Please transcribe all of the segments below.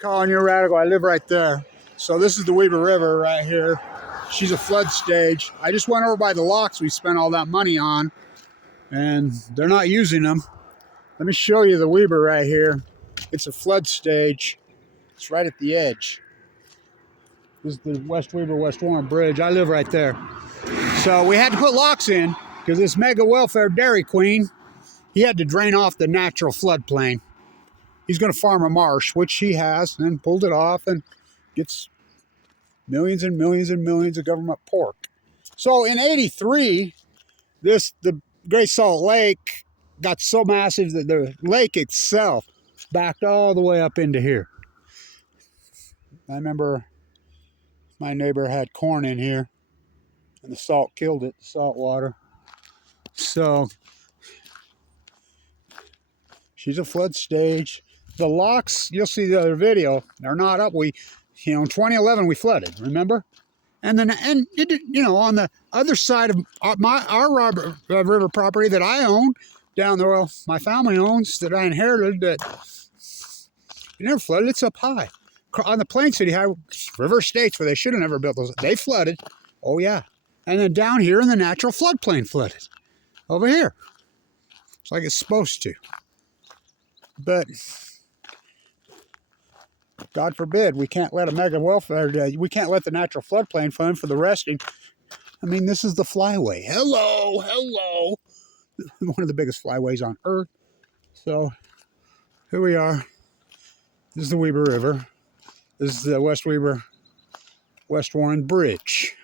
Calling you radical. I live right there. So this is the Weber River right here. She's a flood stage. I just went over by the locks we spent all that money on, and they're not using them. Let me show you the Weber right here. It's a flood stage. It's right at the edge. This is the West Weber, West Warren Bridge. I live right there. So we had to put locks in because this mega welfare Dairy Queen, he had to drain off the natural floodplain. He's going to farm a marsh, which he has, and pulled it off and gets millions and millions and millions of government pork. So in '83, the Great Salt Lake got so massive that the lake itself backed all the way up into here. I remember my neighbor had corn in here, and the salt killed it, the salt water. So she's a flood stage. The locks, you'll see the other video, they're not up. In 2011 we flooded, remember? And then, on the other side of our river property that I own down there, well, my family owns, that I inherited, that it never flooded. It's up high on the Plain City High River Estates, where they should have never built those. They flooded. Oh yeah. And then down here in the natural floodplain flooded over here. It's like it's supposed to. But God forbid, we can't let a mega welfare, we can't let the natural floodplain fund for the resting. I mean, this is the flyway. Hello. One of the biggest flyways on earth. So here we are. This is the Weber River. This is the West Weber, West Warren Bridge.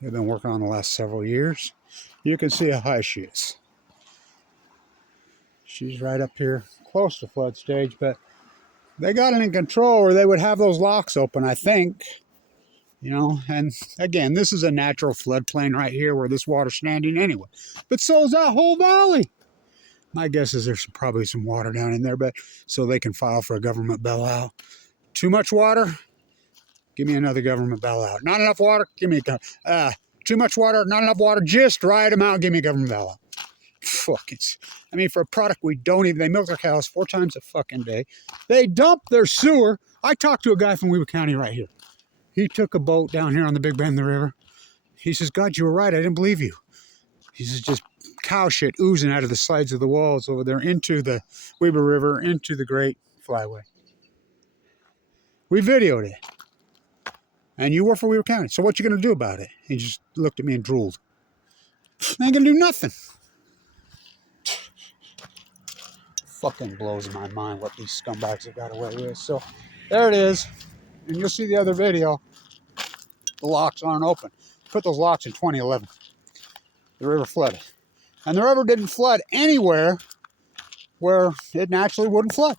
They've been working on the last several years. You can see how high she is. She's right up here, close to flood stage, but they got it in control, or they would have those locks open, I think. And again, this is a natural floodplain right here where this water's standing anyway. But so is that whole valley. My guess is there's probably some water down in there, but so they can file for a government bailout. Too much water? Give me another government bailout. Not enough water? Give me too much water, not enough water, just right amount, give me a government bailout. Fuck it. I mean, for a product we don't even, they milk our cows 4 times a fucking day. They dump their sewer. I talked to a guy from Weber County right here. He took a boat down here on the Big Bend of the river. He says, God, you were right. I didn't believe you. He says, just cow shit oozing out of the sides of the walls over there into the Weber River, into the Great Flyway. We videoed it. And you work for Weber County. So what you going to do about it? He just looked at me and drooled. I ain't going to do nothing. Fucking blows my mind what these scumbags have got away with. So there it is. And you'll see the other video. The locks aren't open. Put those locks in 2011. The river flooded. And the river didn't flood anywhere where it naturally wouldn't flood.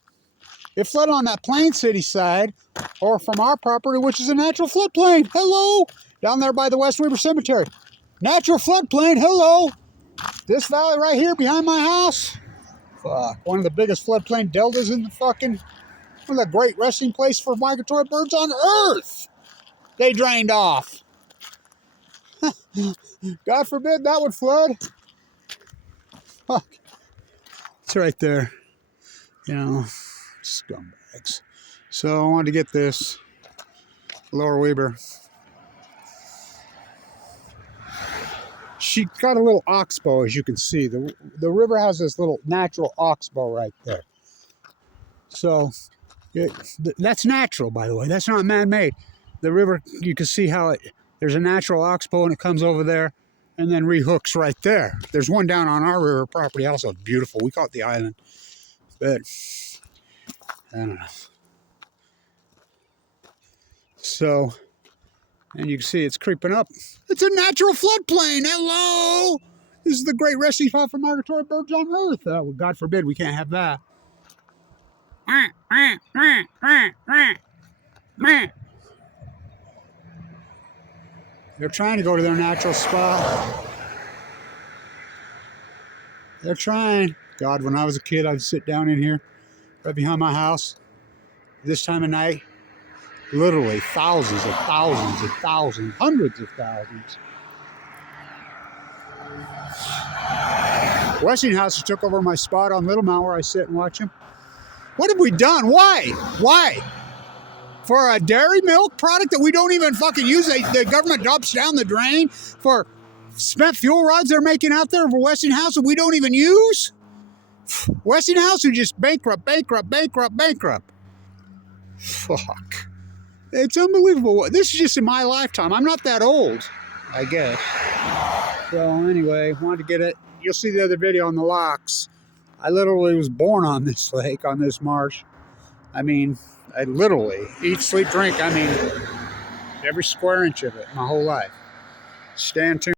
It flooded on that Plain City side, or from our property, which is a natural floodplain. Hello! Down there by the West Weber Cemetery. Natural floodplain. Hello! This valley right here behind my house. Fuck. One of the biggest floodplain deltas in the fucking, one of the great resting place for migratory birds on earth. They drained off. God forbid that would flood. Fuck. It's right there. Scumbags. So I wanted to get this. Lower Weber. She got a little oxbow, as you can see. The river has this little natural oxbow right there. So that's natural, by the way. That's not man-made. The river, you can see how there's a natural oxbow and it comes over there and then rehooks right there. There's one down on our river property also. It's beautiful. We call it the island. But I don't know. So, and you can see it's creeping up. It's a natural floodplain. Hello! This is the great resting spot for migratory birds on earth. Well, God forbid we can't have that. They're trying to go to their natural spot. They're trying. God, when I was a kid, I'd sit down in here, right behind my house, this time of night. Literally thousands of thousands of thousands, hundreds of thousands. Westinghouses took over my spot on Little Mount where I sit and watch them. What have we done? Why? Why? For a dairy milk product that we don't even fucking use, the government dumps down the drain for spent fuel rods they're making out there for Westinghouse that we don't even use? Westinghouse who just bankrupt. Fuck. It's unbelievable. This is just in my lifetime. I'm not that old, I guess. So anyway, wanted to get it. You'll see the other video on the locks. I literally was born on this lake, on this marsh. I mean, I literally eat, sleep, drink. I mean, every square inch of it my whole life. Stand tuned.